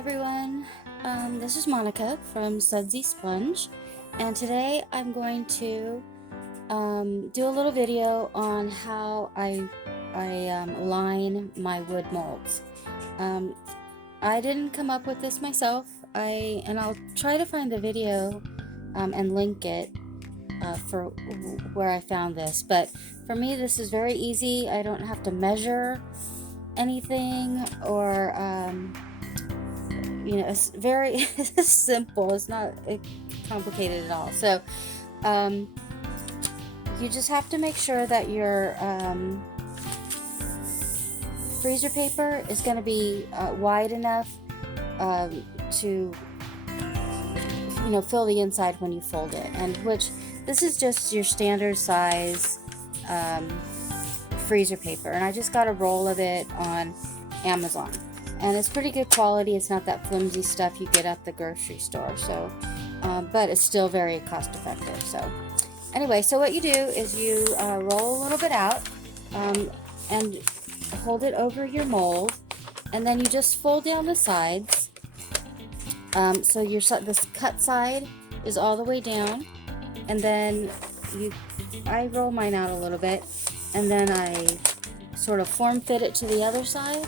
everyone, this is Monica from Sudsy Sponge, and today I'm going to do a little video on how I line my wood molds. I didn't come up with this myself, and I'll try to find the video and link it for where I found this, but for me this is very easy. I don't have to measure anything or it's very simple. It's not complicated at all. So you just have to make sure that your freezer paper is going to be wide enough to fill the inside when you fold it, and which this is just your standard size freezer paper, and I just got a roll of it on Amazon, and it's pretty good quality. It's not that flimsy stuff you get at the grocery store, so but it's still very cost effective. So anyway, so what you do is you roll a little bit out and hold it over your mold, and then you just fold down the sides. So this cut side is all the way down, and then I roll mine out a little bit, and then I sort of form fit it to the other side,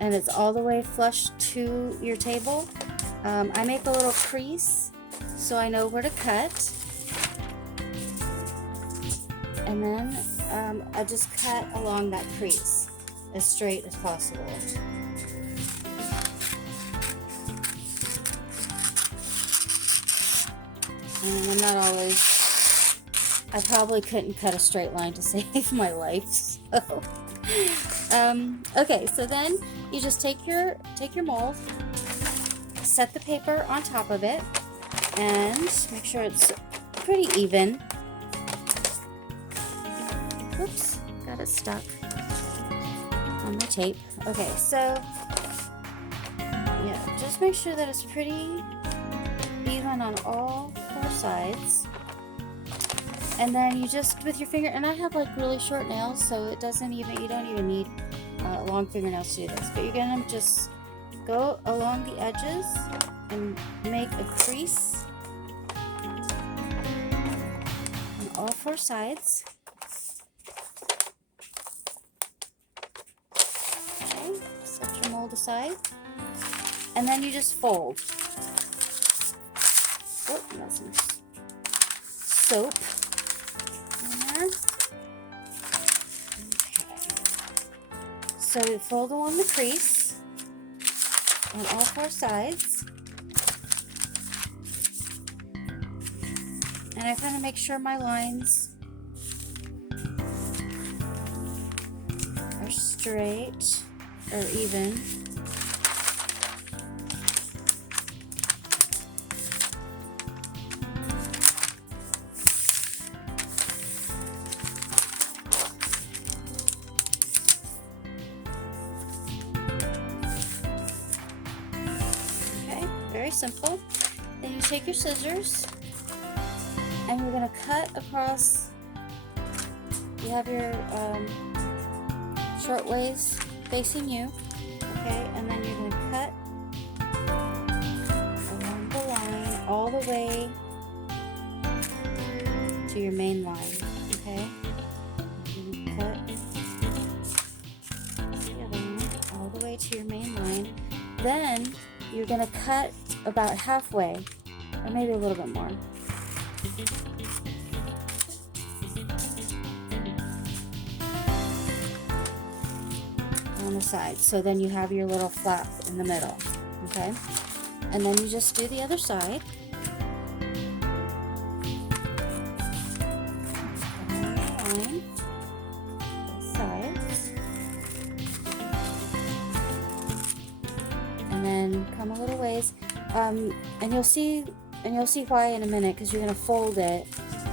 and it's all the way flush to your table. I make a little crease so I know where to cut, and then I just cut along that crease as straight as possible. And I'm not always, I probably couldn't cut a straight line to save my life, so. Okay, so then you just take your mold, set the paper on top of it, and make sure it's pretty even. Oops, got it stuck on my tape. Okay, so yeah, just make sure that it's pretty even on all four sides. And then you just, with your finger, and I have like really short nails, so you don't even need long fingernails to do this, but you're gonna just go along the edges and make a crease on all four sides. Okay, set your mold aside, and then you just fold. Oh, that's some soap in there. Okay. So we fold along the crease on all four sides. And I kind of make sure my lines are straight or even. Very simple. Then you take your scissors and you're going to cut across. You have your short ways facing you, okay, and then you're going to cut along the line all the way to your main line, okay. You cut the other one all the way to your main line. Then you're going to cut about halfway, or maybe a little bit more. On the side. So then you have your little flap in the middle, okay? And then you just do the other side. Line, both sides. And then come a little ways. And you'll see why in a minute, because you're going to fold it,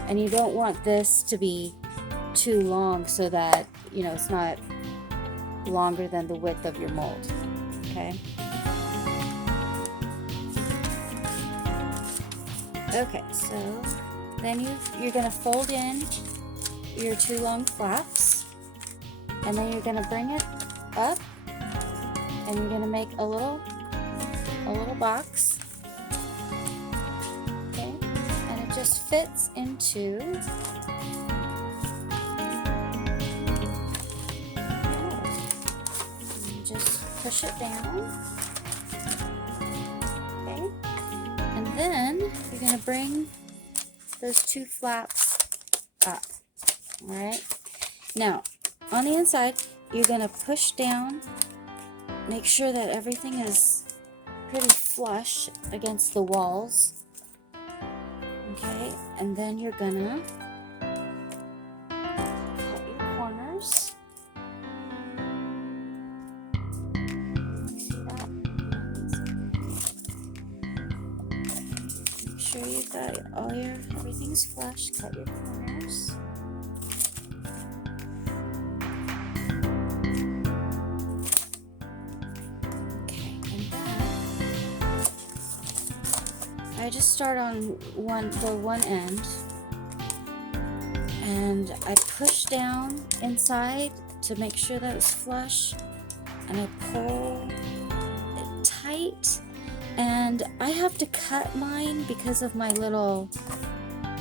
and you don't want this to be too long so that it's not longer than the width of your mold, okay. Okay, so then you're going to fold in your two long flaps, and then you're going to bring it up, and you're going to make a little a little box. Okay, and it just fits into just push it down. Okay, and then you're going to bring those two flaps up. All right, now on the inside you're going to push down, make sure that everything is pretty flush against the walls. Okay, and then you're gonna cut your corners. See that? Make sure you've got everything's flush. Cut your corners. Okay, and then I just start on the one end, and I push down inside to make sure that it's flush, and I pull it tight. And I have to cut mine because of my little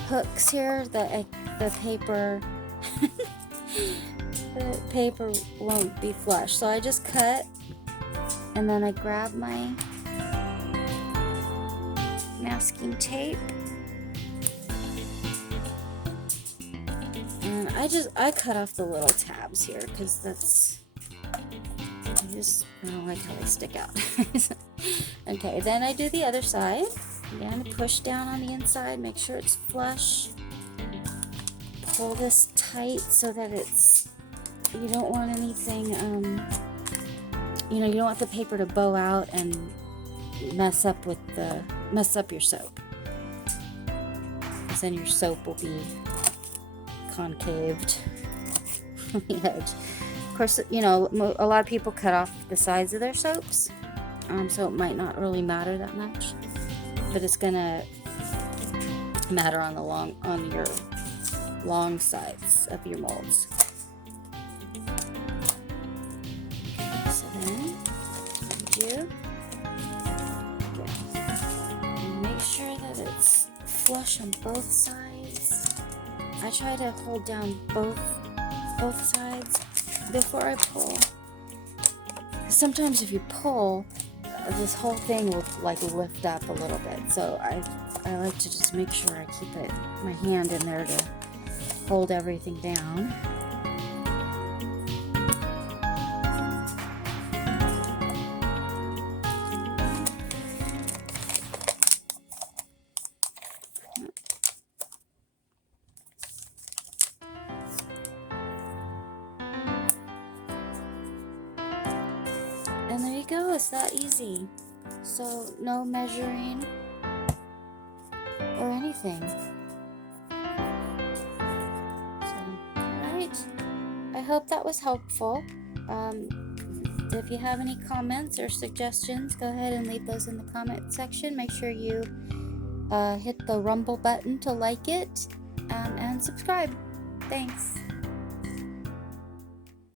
hooks here that the paper the paper won't be flush. So I just cut, and then I grab my masking tape, and I cut off the little tabs here because I don't like how they stick out. Okay, then I do the other side. Again, push down on the inside, make sure it's flush. Pull this tight so that you don't want anything, you don't want the paper to bow out and mess up your soap. Because then your soap will be concaved on the edge. Of course, a lot of people cut off the sides of their soaps, so it might not really matter that much, but it's gonna matter on your long sides of your molds. Okay, so then make sure that it's flush on both sides. I try to hold down both sides before I pull. Sometimes if you pull, this whole thing will lift up a little bit. So I like to just make sure I keep my hand in there to hold everything down. And there you go, it's that easy. So no measuring or anything. So, alright. I hope that was helpful. If you have any comments or suggestions, go ahead and leave those in the comment section. Make sure you hit the rumble button to like it, and subscribe. Thanks.